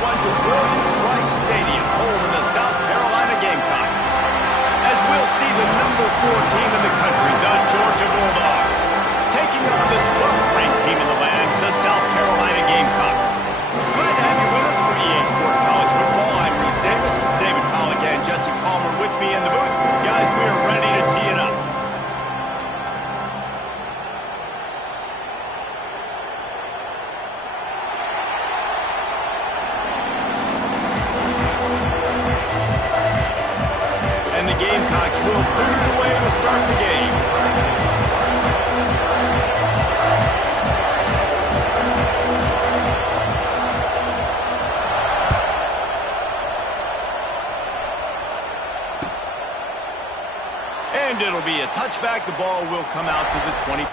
everyone to Williams-Brice Stadium, home of the South Carolina Gamecocks, as we'll see the #4 team in the country, the Georgia Bulldogs, taking on the 12th ranked team in the land, the South Carolina Gamecocks. Glad to have you with us for EA Sports College Football. I'm Reese Davis, David Pollock and Jesse Palmer with me in the booth. Guys, we are ready to tee it up. And the Gamecocks will put it away to start the game. And it'll be a touchback. The ball will come out to the 20.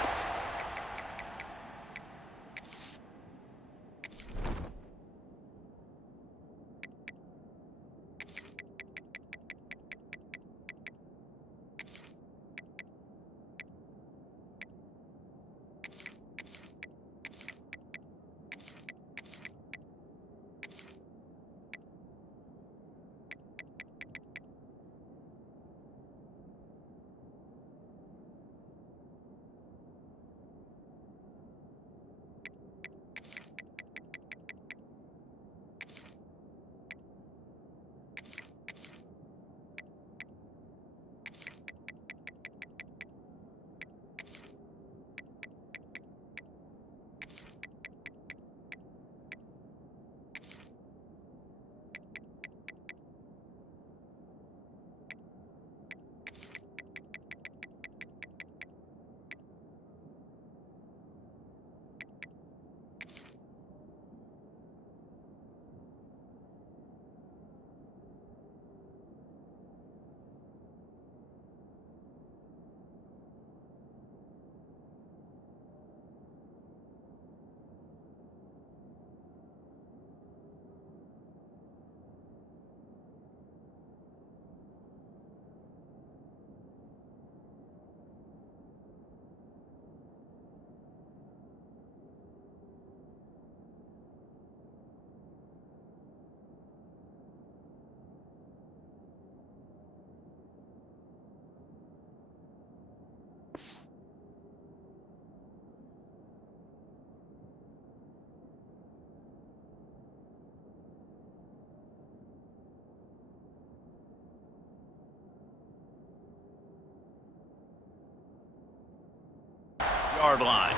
Yard line.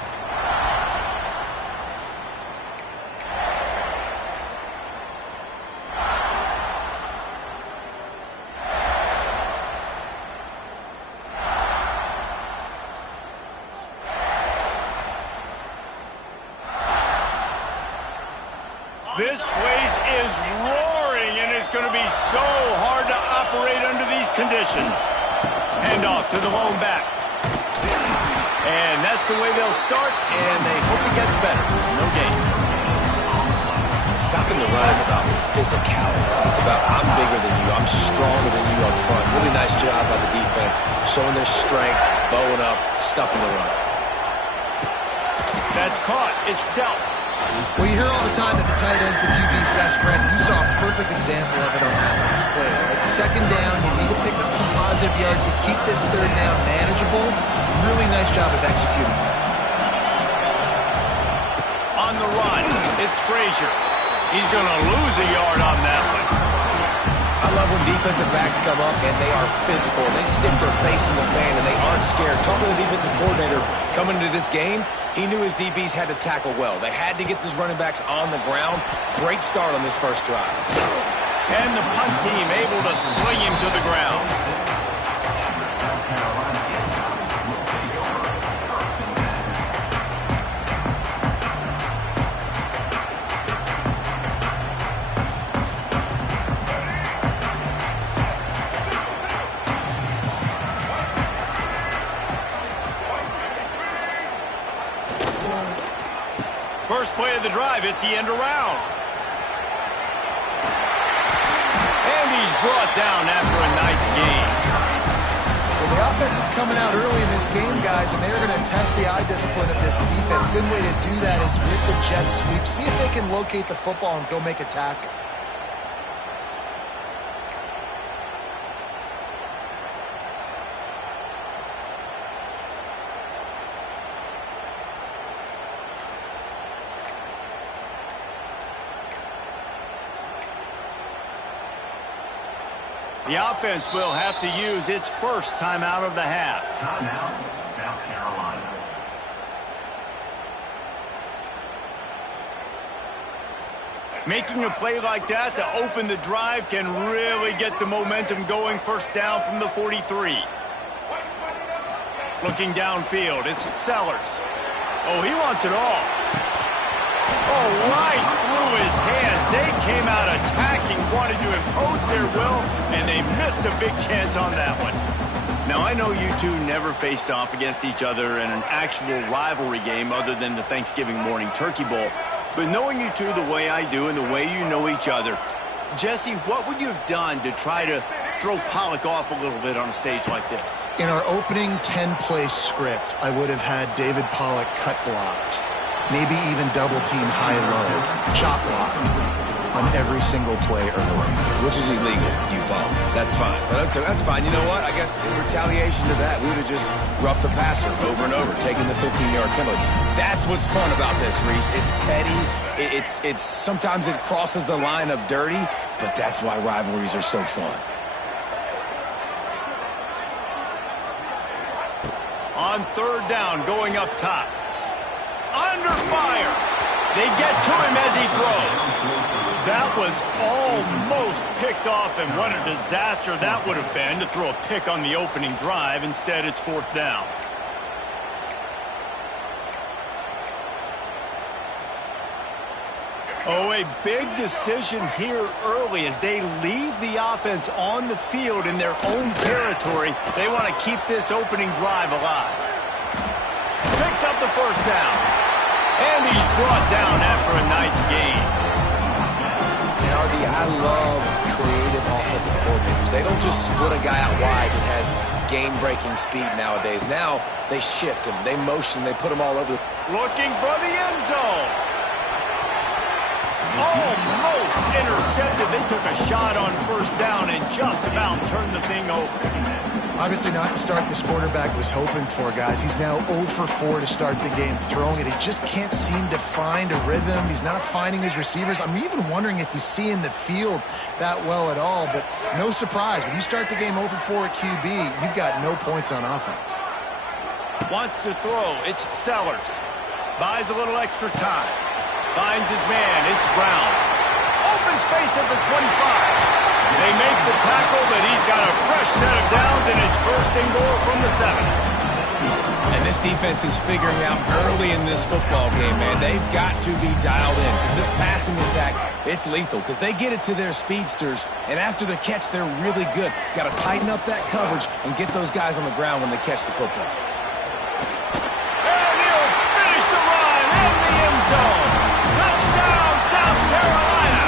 This place is roaring, and it's going to be so hard to operate under these conditions. Hand off to the lone back. And that's the way they'll start, and they hope it gets better. No gain. Stopping the run is about physicality. It's about I'm bigger than you, I'm stronger than you up front. Really nice job by the defense, showing their strength, bowing up, stuffing the run. That's caught. It's dealt. Well, you hear all the time that the tight end's the QB's best friend. You saw a perfect example of it on that last play. At second down, you need to pick up some positive yards to keep this third down manageable. Really nice job of executing. On the run, it's Frazier. He's going to lose a yard on that one. I love when defensive backs come up and they are physical. They stick their face in the fan and they aren't scared. Talking to the defensive coordinator coming into this game, he knew his DBs had to tackle well. They had to get these running backs on the ground. Great start on this first drive. And the punt team able to sling him to the ground. First play of the drive, it's the end around. And he's brought down after a nice gain. Well, The offense is coming out early in this game, guys, and they're going to test the eye discipline of this defense. Good way to do that is with the jet sweep. See if they can locate the football and go make a tackle. The offense will have to use its first timeout of the half. Timeout, South Carolina. Making a play like that to open the drive can really get the momentum going. First down from the 43. Looking downfield, it's Sellers. Oh, he wants it all. Oh, right through his hands. They came out attacking, wanted to impose their will, and they missed a big chance on that one. Now, I know you two never faced off against each other in an actual rivalry game other than the Thanksgiving morning Turkey Bowl. But knowing you two the way I do and the way you know each other, Jesse, what would you have done to try to throw Pollock off a little bit on a stage like this? In our opening 10-play script, I would have had David Pollock cut blocked. Maybe even double-team high-low, chop block on every single play early. Which is illegal, you bum. That's fine. But that's fine. You know what? I guess in retaliation to that, we would have just roughed the passer over and over, taking the 15-yard penalty. That's what's fun about this, Reese. It's petty. It's sometimes it crosses the line of dirty, but that's why rivalries are so fun. On third down, going up top. Under fire. They get to him as he throws. That was almost picked off, and what a disaster that would have been to throw a pick on the opening drive. Instead, it's fourth down. Oh, a big decision here early as they leave the offense on the field in their own territory. They want to keep this opening drive alive. Picks up the first down. And he's brought down after a nice gain. And RD, I love creative offensive coordinators. They don't just split a guy out wide that has game-breaking speed nowadays. Now they shift him, they motion, they put him all over. Looking for the end zone. Almost intercepted. They took a shot on first down and just about turned the thing over. Obviously not the start this quarterback was hoping for, guys. He's now 0 for 4 to start the game throwing it. He just can't seem to find a rhythm. He's not finding his receivers. I'm even wondering if he's seeing the field that well at all, but no surprise. When you start the game 0 for 4 at QB, you've got no points on offense. Wants to throw. It's Sellers. Buys a little extra time. Finds his man. It's Brown. Open space at the 25. They make the tackle, but he's got a fresh set of downs, and it's first and goal from the 7. And this defense is figuring out early in this football game, man. They've got to be dialed in because this passing attack, it's lethal because they get it to their speedsters, and after the catch, they're really good. Got to tighten up that coverage and get those guys on the ground when they catch the football. And he'll finish the run in the end zone. Touchdown, South Carolina.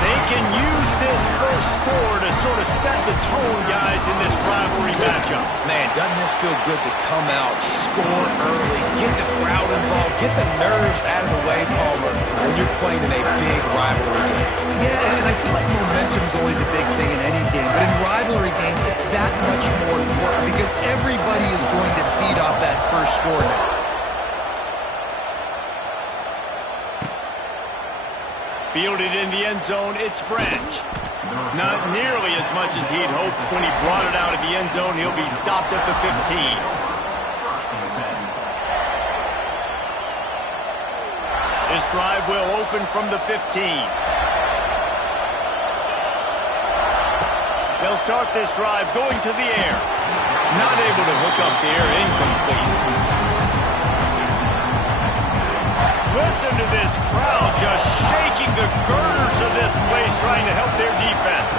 They can use this first score to sort of set the tone, guys, in this rivalry matchup. Man, doesn't this feel good to come out, score early, get the crowd involved, get the nerves out of the way, Palmer, when you're playing in a big rivalry game. Yeah, and I feel like momentum is always a big thing in any game, but in rivalry games, it's that much more important because everybody is going to feed off that first score now. Fielded in the end zone, it's Branch. Not nearly as much as he'd hoped when he brought it out of the end zone. He'll be stopped at the 15. This drive will open from the 15. They'll start this drive going to the air. Not able to hook up the air, incomplete. Listen to this crowd just shaking the girders of this place, trying to help their defense.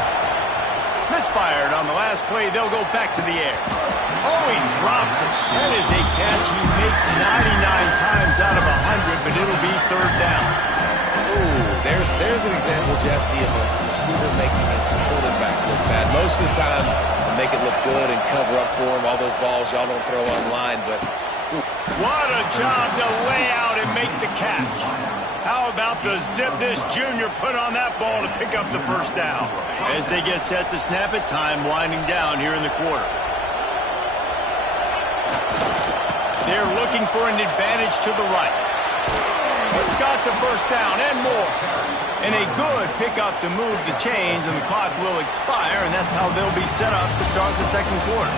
Misfired on the last play. They'll go back to the air. Oh, he drops it. That is a catch he makes 99 times out of 100, but it'll be third down. Ooh, there's an example, Jesse, of a receiver making his quarterback look bad. Most of the time, a and make it look good and cover up for him. All those balls y'all don't throw online, but... What a job to lay out and make the catch. How about the zip this junior put on that ball to pick up the first down? As they get set to snap it, time winding down here in the quarter. They're looking for an advantage to the right. Got the first down and more. And a good pickup to move the chains, and the clock will expire, and that's how they'll be set up to start the second quarter.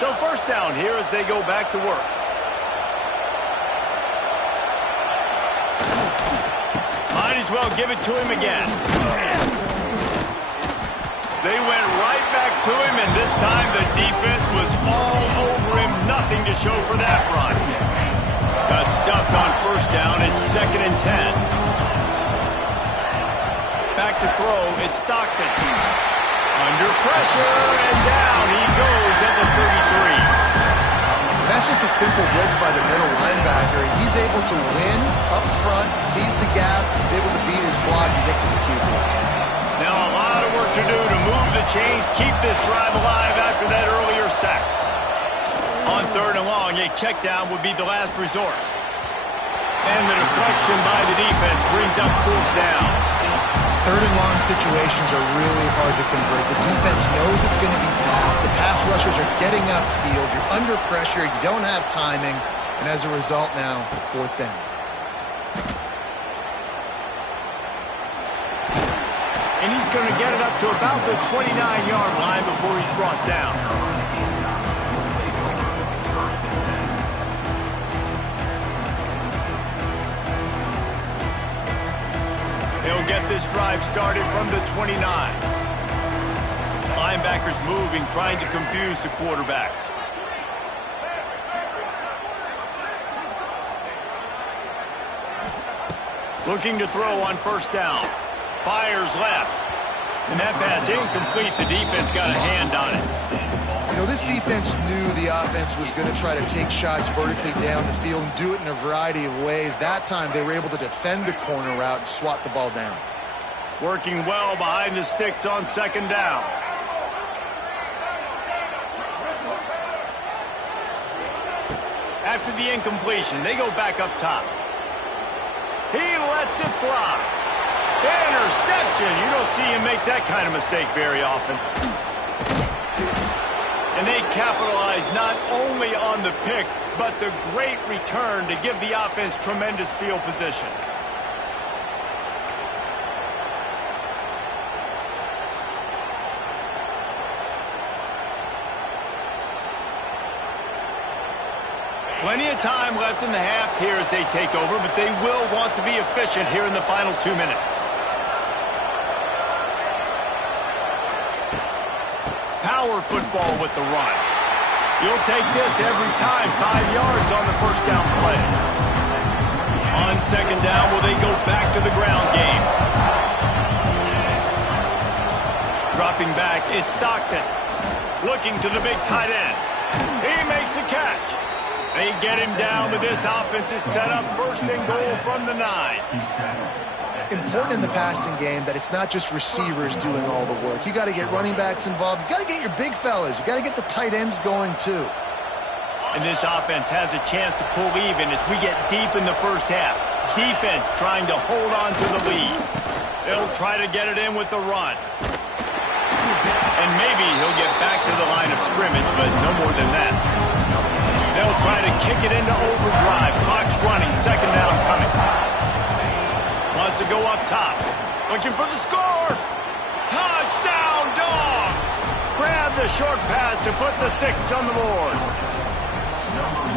So first down here as they go back to work. Might as well give it to him again. They went right back to him, and this time the defense was all over him. Nothing to show for that run. Got stuffed on first down. It's 2nd and 10. Back to throw. It's Stockton. Under pressure, and down he goes at the 33. That's just a simple blitz by the middle linebacker. He's able to win up front, sees the gap, he's able to beat his block and get to the QB. Now a lot of work to do to move the chains, keep this drive alive after that earlier sack. On 3rd and long, a check down would be the last resort. And the deflection by the defense brings up 4th down. 3rd and long situations are really hard to convert. The defense knows it's going to be passed. The pass rushers are getting upfield. You're under pressure. You don't have timing. And as a result now, 4th down. And he's going to get it up to about the 29-yard line before he's brought down. They'll get this drive started from the 29. Linebackers moving, trying to confuse the quarterback. Looking to throw on first down. Fires left. And that pass incomplete. The defense got a hand on it. You know, this defense knew the offense was going to try to take shots vertically down the field and do it in a variety of ways. That time, they were able to defend the corner route and swat the ball down. Working well behind the sticks on 2nd down. After the incompletion, they go back up top. He lets it fly. Interception. You don't see him make that kind of mistake very often. And they capitalize not only on the pick, but the great return to give the offense tremendous field position. Plenty of time left in the half here as they take over, but they will want to be efficient here in the final 2 minutes. Power football with the run. You'll take this every time. 5 yards on the first down play. On 2nd down, will they go back to the ground game? Dropping back, it's Stockton. Looking to the big tight end. He makes the catch. They get him down, but this offense is set up 1st and goal from the 9. Important in the passing game that it's not just receivers doing all the work. You got to get running backs involved. You got to get your big fellas. You got to get the tight ends going too. And this offense has a chance to pull even as we get deep in the first half. Defense trying to hold on to the lead. They'll try to get it in with the run. And maybe he'll get back to the line of scrimmage, but no more than that. They'll try to kick it into overdrive. Clock's running. 2nd down coming. Wants to go up top. Looking for the score. Touchdown, Dogs! Grab the short pass to put the 6 on the board.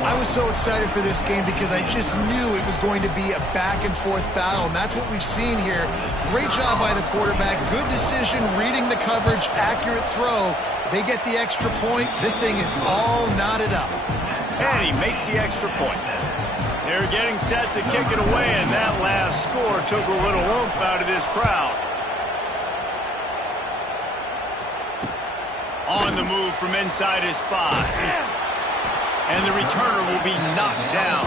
I was so excited for this game because I just knew it was going to be a back-and-forth battle, and that's what we've seen here. Great job by the quarterback. Good decision, reading the coverage, accurate throw. They get the extra point. This thing is all knotted up. And he makes the extra point. They're getting set to kick it away, and that last score took a little oomph out of this crowd. On the move from inside his 5. And the returner will be knocked down.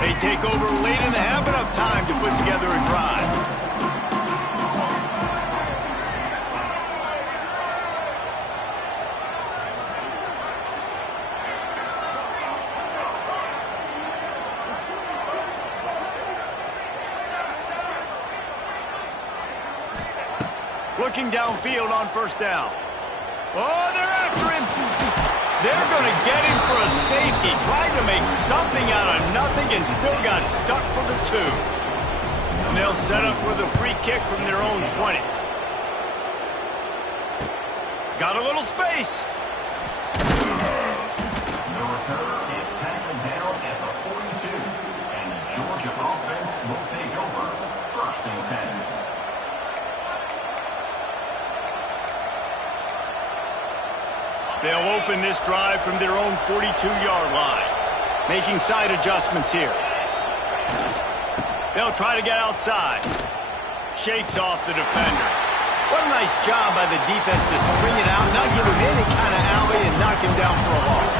They take over late and have enough time to put together a drive. Looking downfield on first down. Oh, they're after him. They're going to get him for a safety. Tried to make something out of nothing and still got stuck for the 2. And they'll set up with a free kick from their own 20. Got a little space. The returner is tackled down at the 42. And the Georgia offense will take over 1st and 10. They'll open this drive from their own 42-yard line. Making side adjustments here. They'll try to get outside. Shakes off the defender. What a nice job by the defense to string it out, not give him any kind of alley, and knock him down for a loss.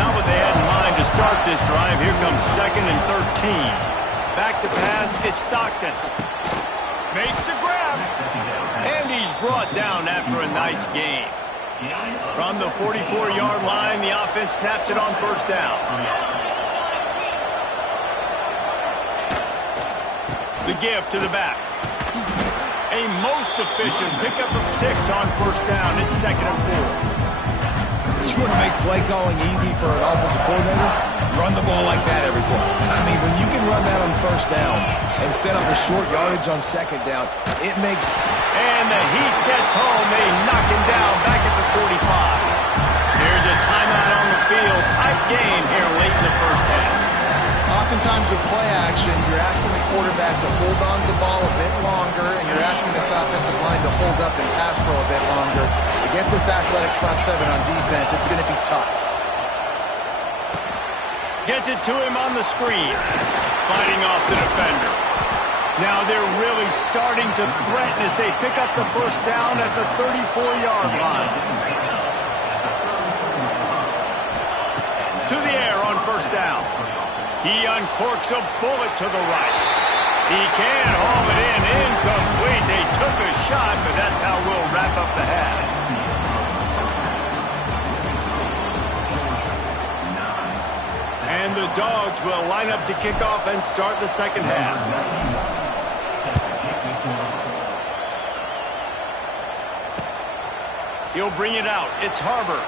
Not what they had in mind to start this drive. Here comes 2nd and 13. Back to pass, it's Stockton. Makes the grab. And he's brought down after a nice gain. From the 44-yard line, the offense snaps it on first down. The give to the back. A most efficient pickup of 6 on first down. It's 2nd and 4. You want to make play calling easy for an offensive coordinator? Run the ball like that every play. I mean, when you can run that on first down and set up a short yardage on 2nd down, it makes... And the heat gets home. They knock him down back at the 45. There's a timeout on the field. Tight game here late in the first half. Oftentimes with play action, you're asking the quarterback to hold on to the ball a bit longer, and you're asking this offensive line to hold up and pass pro a bit longer. Against this athletic front 7 on defense, it's going to be tough. Gets it to him on the screen. Fighting off the defender. Now they're really starting to threaten as they pick up the first down at the 34-yard line. To the air on first down. He uncorks a bullet to the right. He can't haul it in. Incomplete. They took a shot, but that's how we'll wrap up the half. And the Dogs will line up to kick off and start the second half. He'll bring it out. It's Harbor.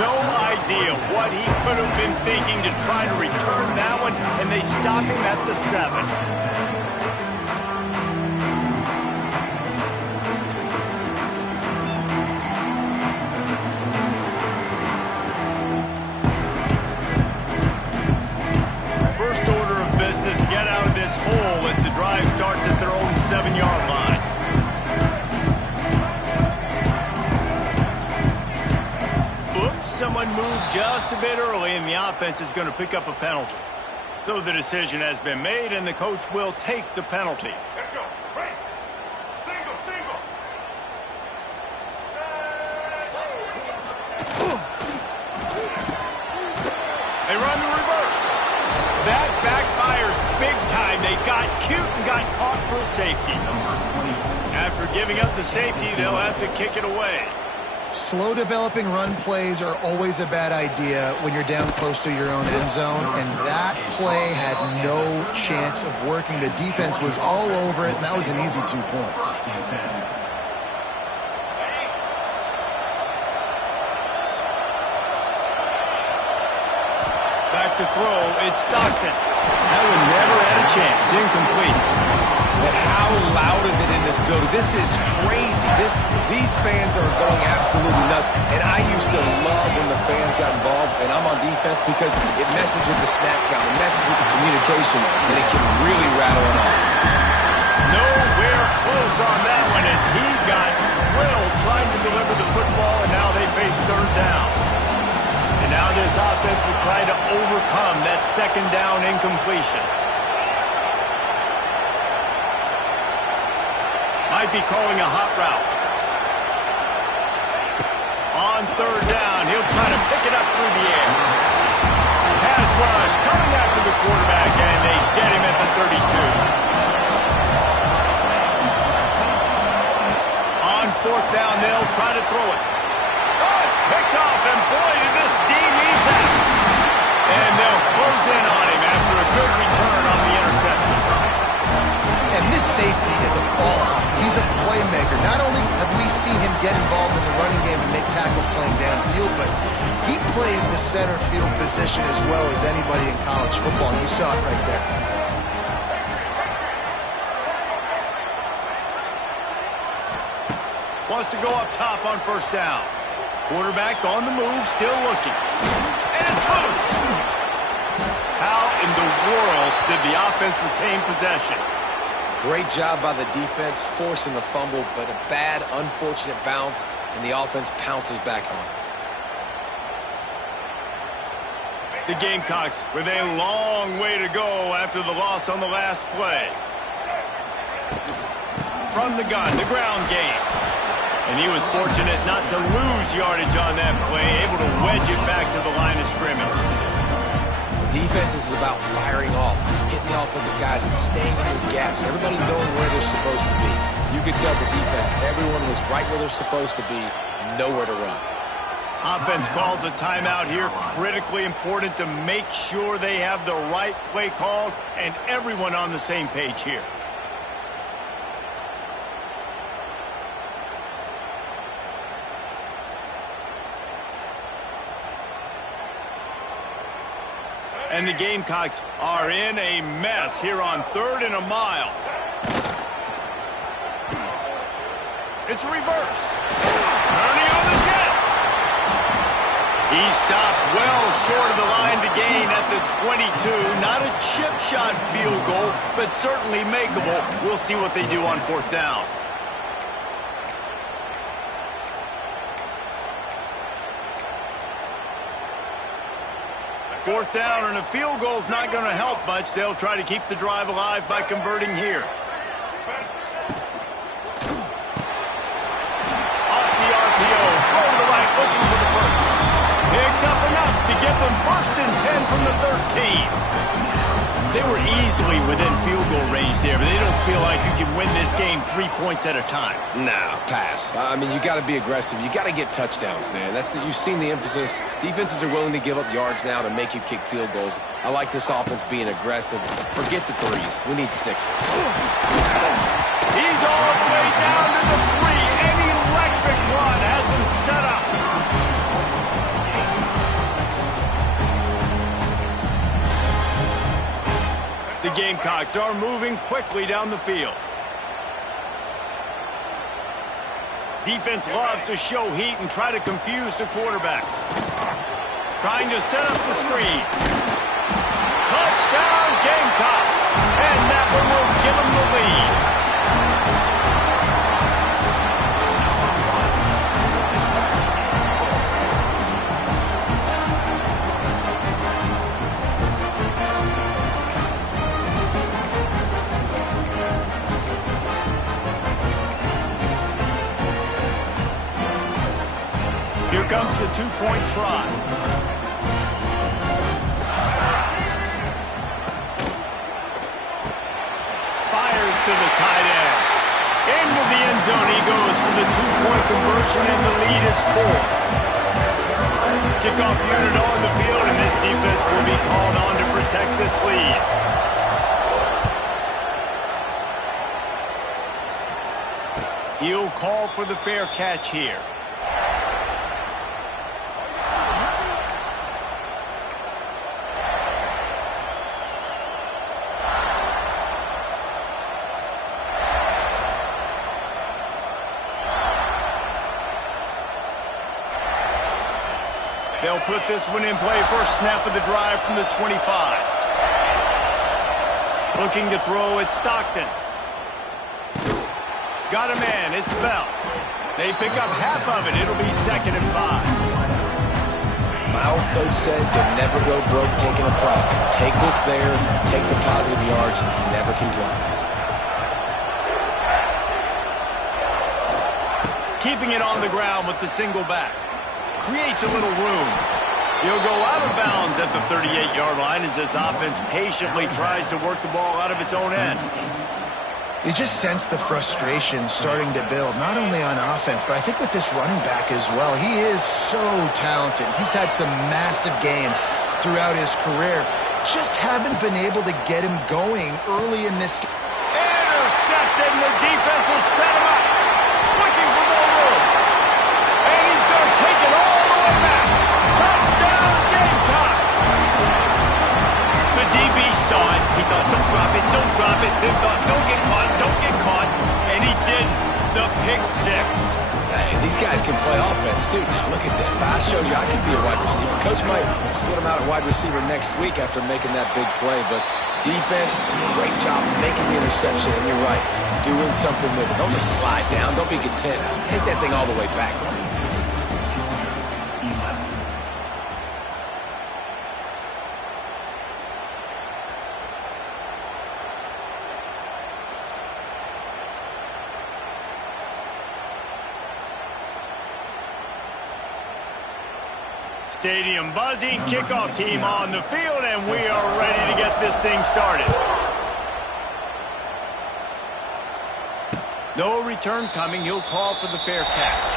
No idea what he could have been thinking to try to return that one, and they stop him at the 7. First order of business, get out of this hole as the drive starts at their own 7-yard line. Someone moved just a bit early, and the offense is going to pick up a penalty. So the decision has been made, and the coach will take the penalty. Let's go. Break. Single, single. They run the reverse. That backfires big time. They got cute and got caught for a safety. After giving up the safety, they'll have to kick it away. Slow developing run plays are always a bad idea when you're down close to your own end zone, and that play had no chance of working. The defense was all over it, and that was an easy 2 points. Back to throw, it's Stockton. That one never had a chance, incomplete. But how loud is it in this building? This is crazy. These fans are going absolutely nuts. And I used to love when the fans got involved, and I'm on defense because it messes with the snap count. It messes with the communication, and it can really rattle an offense. Nowhere close on that one as he got drilled trying to deliver the football, and now they face 3rd down. And now this offense will try to overcome that second down incompletion. Might be calling a hot route. On third down, he'll try to pick it up through the air. Pass rush coming after the quarterback, and they get him at the 32. On fourth down, they'll try to throw it. Oh, it's picked off, and boy, did this D need that. And they'll close in on him after a good return on the interception. And this safety is a ball hawk. He's a playmaker. Not only have we seen him get involved in the running game and make tackles playing downfield, but he plays the center field position as well as anybody in college football. You saw it right there. Wants to go up top on first down. Quarterback on the move, still looking. And a toss! How in the world did the offense retain possession? Great job by the defense, forcing the fumble, but a bad, unfortunate bounce, and the offense pounces back on it. The Gamecocks with a long way to go after the loss on the last play. From the gun, the ground game. And he was fortunate not to lose yardage on that play, able to wedge it back to the line of scrimmage. Defense is about firing off, hitting the offensive guys and staying in their gaps. Everybody knowing where they're supposed to be. You could tell the defense, everyone was right where they're supposed to be, nowhere to run. Offense calls a timeout here. Critically important to make sure they have the right play called and everyone on the same page here. And the Gamecocks are in a mess here on 3rd and a mile. It's a reverse. Turning on the Jets. He stopped well short of the line to gain at the 22. Not a chip shot field goal, but certainly makeable. We'll see what they do on 4th down. Fourth down, and a field goal is not going to help much. They'll try to keep the drive alive by converting here. Off the RPO, throw to the right, looking for the first. Picks up enough to get them 1st and 10 from the 13. They were easily within field goal range there, but they don't feel like you can win this game 3 points at a time. Nah, pass. I mean, you got to be aggressive. You got to get touchdowns, man. You've seen the emphasis. Defenses are willing to give up yards now to make you kick field goals. I like this offense being aggressive. Forget the threes. We need 6s. He's all the way down to the 3. An electric run has him set up. The Gamecocks are moving quickly down the field. Defense loves to show heat and try to confuse the quarterback. Trying to set up the screen. Touchdown, Gamecocks! And that one will give them the lead. Here comes the 2-point try. Fires to the tight end. Into the end zone he goes for the 2-point conversion, and the lead is 4. Kickoff unit on the field, and this defense will be called on to protect this lead. He'll call for the fair catch here. They'll put this one in play. First snap of the drive from the 25. Looking to throw at Stockton. Got a man. It's Bell. They pick up half of it. It'll be 2nd and 5. My old coach said you'll never go broke taking a profit. Take what's there, take the positive yards, and never complain. Keeping it on the ground with the single back. Creates a little room. He'll go out of bounds at the 38-yard line as this offense patiently tries to work the ball out of its own end. You just sense the frustration starting to build, not only on offense, but I think with this running back as well. He is so talented. He's had some massive games throughout his career. Just haven't been able to get him going early in this game. Intercepted, and the defense has set him up. Looking for more room. And he's going to take it all the way back. Touchdown, Gamecocks! The DB saw it. He thought, don't drop it, don't drop it. Then thought, don't get caught, don't get caught. And he didn't. The pick six. Hey, these guys can play offense, too. Now, look at this. I showed you I could be a wide receiver. Coach might split him out at wide receiver next week after making that big play. But defense, great job making the interception. And you're right, doing something with it. Don't just slide down. Don't be content. Take that thing all the way back. Stadium buzzing, kickoff team on the field, and we are ready to get this thing started. No return coming. He'll call for the fair catch.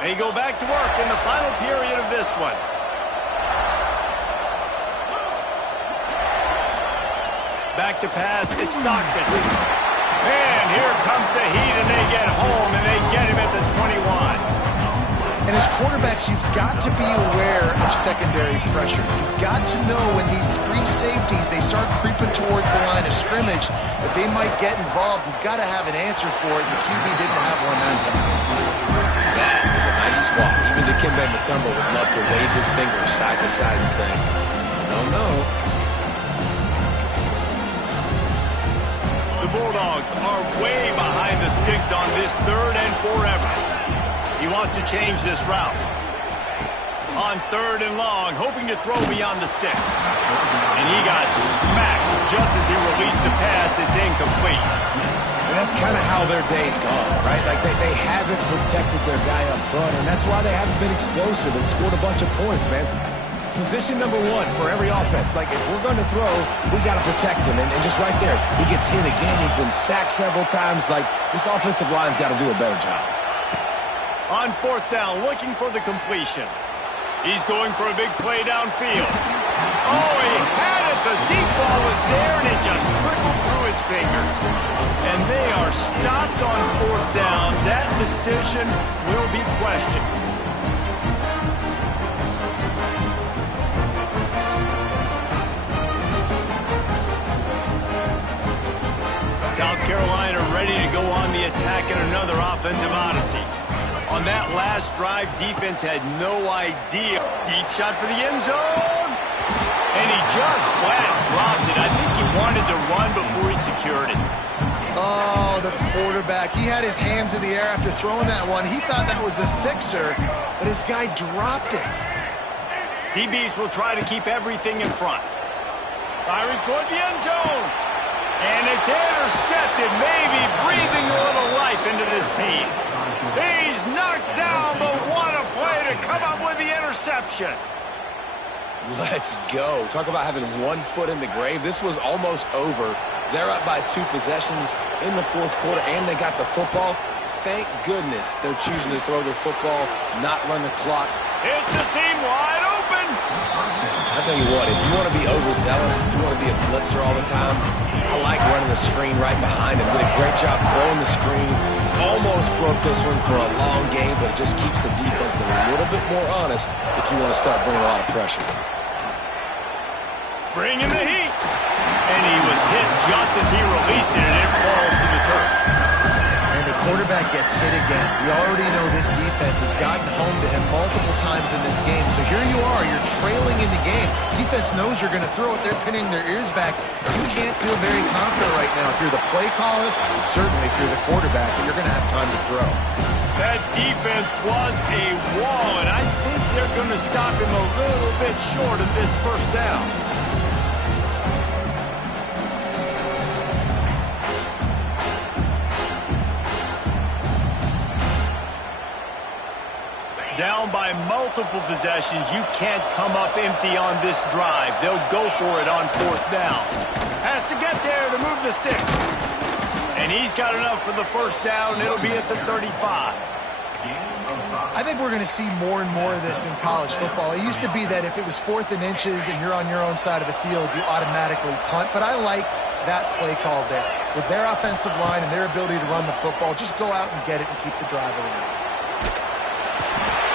They go back to work in the final period of this one. Back to pass, it's Stockton. And here comes the heat, and they get home, and they get him at the 21. And as quarterbacks, you've got to be aware of secondary pressure. You've got to know when these free safeties, they start creeping towards the line of scrimmage, that they might get involved. You've got to have an answer for it, and the QB didn't have one that time. That was a nice swat. Even Dikembe Mutombo would love to wave his fingers side to side and say, no, no. The Bulldogs are way behind the sticks on this third and forever. He wants to change this route. On third and long, hoping to throw beyond the sticks. And he got smacked just as he released the pass. It's incomplete. And that's kind of how their day's gone, right? Like they haven't protected their guy up front, and that's why they haven't been explosive and scored a bunch of points, man. Position number one for every offense. Like, if we're going to throw, we got to protect him. And just right there, he gets hit again. He's been sacked several times. Like, this offensive line's got to do a better job. On fourth down, looking for the completion. He's going for a big play downfield. Oh, he had it. The deep ball was there, and it just trickled through his fingers. And they are stopped on fourth down. That decision will be questioned. South Carolina ready to go on the attack in another offensive odyssey. On that last drive, defense had no idea. Deep shot for the end zone. And he just flat dropped it. I think he wanted to run before he secured it. Oh, the quarterback. He had his hands in the air after throwing that one. He thought that was a sixer, but his guy dropped it. DBs will try to keep everything in front. Firing toward the end zone. And it's intercepted, maybe breathing a little life into this team. He's knocked down, but what a play to come up with the interception. Let's go. Talk about having 1 foot in the grave. This was almost over. They're up by 2 possessions in the fourth quarter, and they got the football. Thank goodness they're choosing to throw the football, not run the clock. It's a seam wide open. I'll tell you what, if you want to be overzealous, you want to be a blitzer all the time, I like running the screen right behind him. Did a great job throwing the screen. Almost broke this one for a long game, but it just keeps the defense a little bit more honest if you want to start bringing a lot of pressure. Bringing the heat. And he was hit just as he released it, and it falls to the turf. And the quarterback gets hit again. We already know this defense has gotten home to him multiple times in this game. So here you are, you're trailing in the game. Defense knows you're going to throw it. They're pinning their ears back. You can't feel very confident right now if you're the play caller, and certainly if you're the quarterback, that you're going to have time to throw. That defense was a wall, and I think they're going to stop him a little bit short of this first down. Down by multiple possessions, you can't come up empty on this drive. They'll go for it on fourth down. Has to get there to move the sticks. And he's got enough for the first down. It'll be at the 35. I think we're going to see more and more of this in college football. It used to be that if it was 4th and inches and you're on your own side of the field, you automatically punt. But I like that play call there. With their offensive line and their ability to run the football, just go out and get it and keep the drive alive.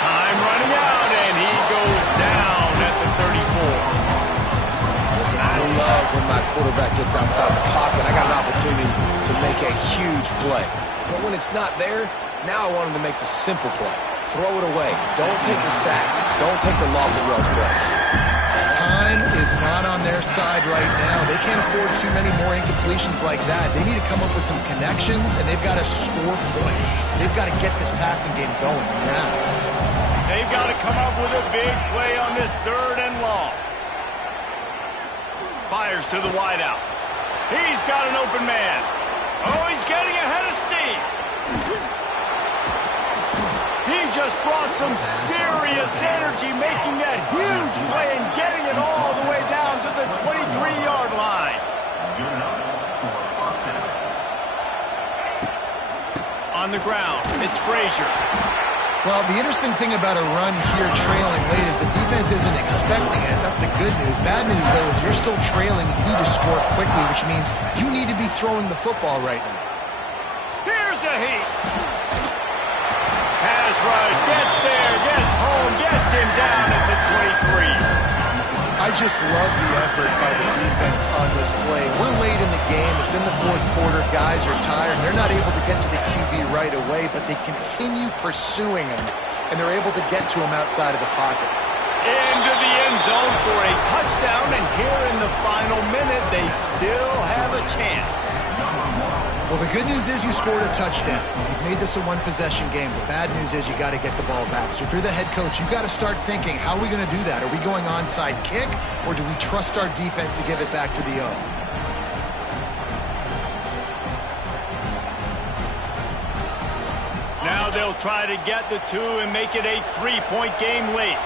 Time running out, and he goes down at the 34. Listen, I love when my quarterback gets outside the pocket. I got an opportunity to make a huge play. But when it's not there, now I want him to make the simple play. Throw it away. Don't take the sack. Don't take the loss of yards plays. Time is not on their side right now. They can't afford too many more incompletions like that. They need to come up with some connections, and they've got to score points. They've got to get this passing game going now. They've got to come up with a big play on this 3rd and long. Fires to the wideout. He's got an open man. Oh, he's getting ahead of steam. He just brought some serious energy, making that huge play and getting it all the way down to the 23-yard line. On the ground, it's Frazier. Well, the interesting thing about a run here trailing late is the defense isn't expecting it. That's the good news. Bad news, though, is you're still trailing. You need to score quickly, which means you need to be throwing the football right now. Here's a heat. Pass rush, gets there, gets home, gets him down at the 23. I just love the effort by the defense on this play. We're late in the game. It's in the 4th quarter. Guys are tired. They're not able to get to the QB right away, but they continue pursuing him, and they're able to get to him outside of the pocket. Into the end zone for a touchdown, and here in the final minute, they still have a chance. Well, the good news is you scored a touchdown. You've made this a one-possession game. The bad news is you got to get the ball back. So if you're the head coach, you got to start thinking, how are we going to do that? Are we going onside kick, or do we trust our defense to give it back to the O? Now they'll try to get the 2 and make it a 3-point game late.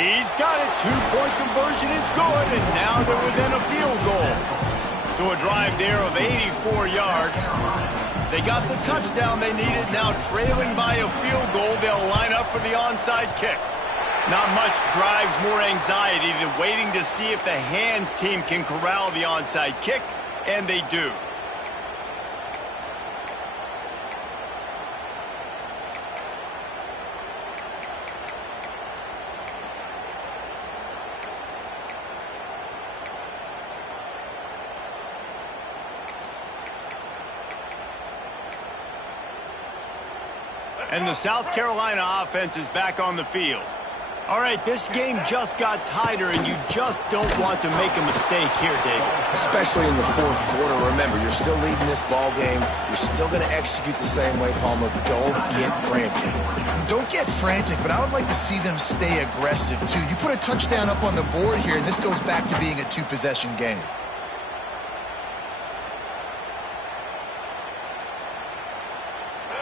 He's got it. 2-point conversion is good, and now they're within a field goal. So a drive there of 84 yards. They got the touchdown they needed. Now trailing by a field goal, they'll line up for the onside kick. Not much drives more anxiety than waiting to see if the hands team can corral the onside kick, and they do. And the South Carolina offense is back on the field. All right, this game just got tighter, and you just don't want to make a mistake here, David. Especially in the 4th quarter. Remember, you're still leading this ball game. You're still going to execute the same way, Palmer. Don't get frantic. Don't get frantic, but I would like to see them stay aggressive, too. You put a touchdown up on the board here, and this goes back to being a 2-possession game.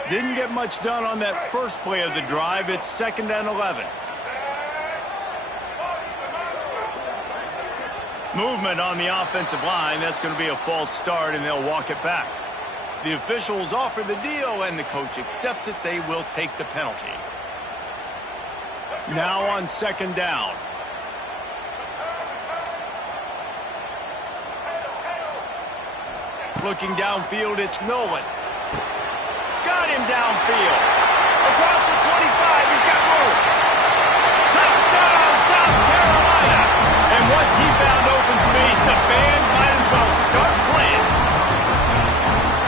Didn't get much done on that first play of the drive. It's 2nd and 11. Movement on the offensive line. That's going to be a false start, and they'll walk it back. The officials offer the deal, and the coach accepts it. They will take the penalty. Now on 2nd down. Looking downfield, it's Nolan. Got him downfield. Across the 25, he's got room. fans might as well start playing.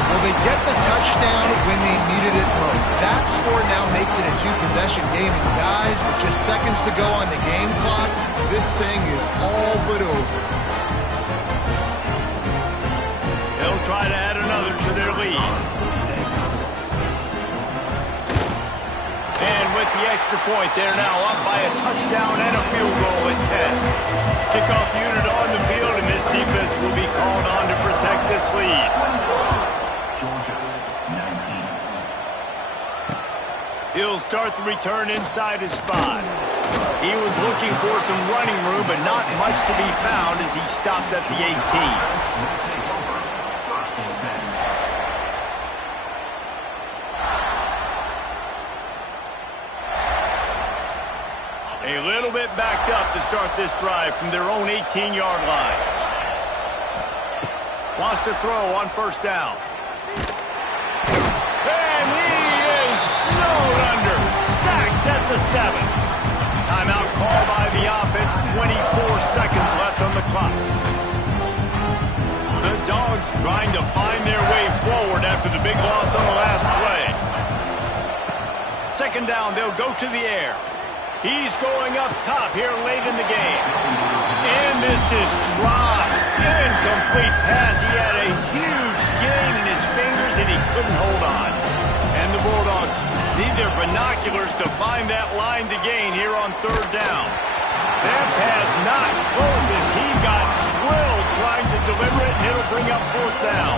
Well, they get the touchdown when they needed it most. That score now makes it a two-possession game. And guys, with just seconds to go on the game clock, this thing is all but over. They'll try to add another to their lead. And with the extra point, they're now up by a touchdown and a field goal at 10. Kickoff unit on the field, and this defense will be called on to protect this lead. Georgia, 19. He'll start the return inside his 5. He was looking for some running room, but not much to be found as he stopped at the 18. Will take over. First and 10. A little bit backed up to start this drive from their own 18-yard line. Wants to throw on first down. And he is snowed under. Sacked at the 7. Timeout call by the offense. 24 seconds left on the clock. The Dogs trying to find their way forward after the big loss on the last play. Second down, they'll go to the air. He's going up top here late in the game. And this is dropped. Incomplete pass. He had a huge gain in his fingers, and he couldn't hold on. And the Bulldogs need their binoculars to find that line to gain here on third down. That pass not close as he got drilled trying to deliver it, and it'll bring up fourth down.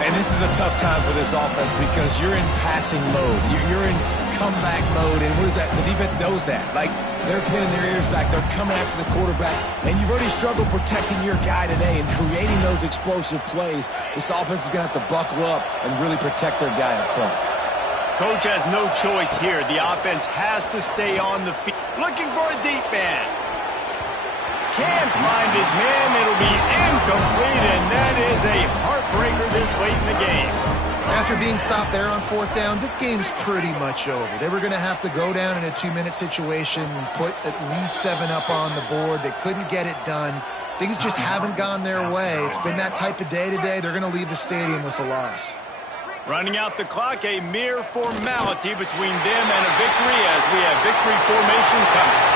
And this is a tough time for this offense because you're in passing mode. You're in comeback mode, and what is that? The defense knows that. Like, they're pinning their ears back. They're coming after the quarterback, and you've already struggled protecting your guy today and creating those explosive plays. This offense is going to have to buckle up and really protect their guy up front. Coach has no choice here. The offense has to stay on the field. Looking for a deep man. Can't find his man. It'll be incomplete, and that is a heartbreaker this late in the game. After being stopped there on fourth down, this game's pretty much over. They were going to have to go down in a 2-minute situation and put at least 7 up on the board. They couldn't get it done. Things just haven't gone their way. It's been that type of day today. They're going to leave the stadium with a loss. Running out the clock, a mere formality between them and a victory as we have victory formation coming.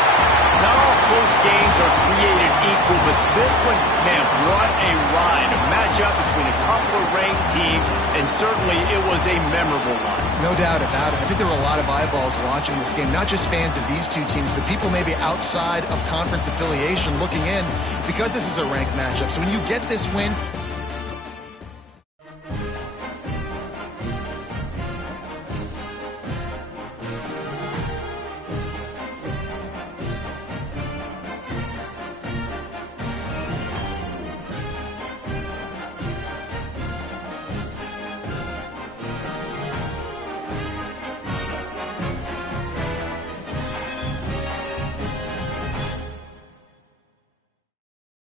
Not all close games are created equal, but this one, man, what a ride. A matchup between a couple of ranked teams, and certainly it was a memorable one. No doubt about it. I think there were a lot of eyeballs watching this game, not just fans of these two teams, but people maybe outside of conference affiliation looking in because this is a ranked matchup. So when you get this win,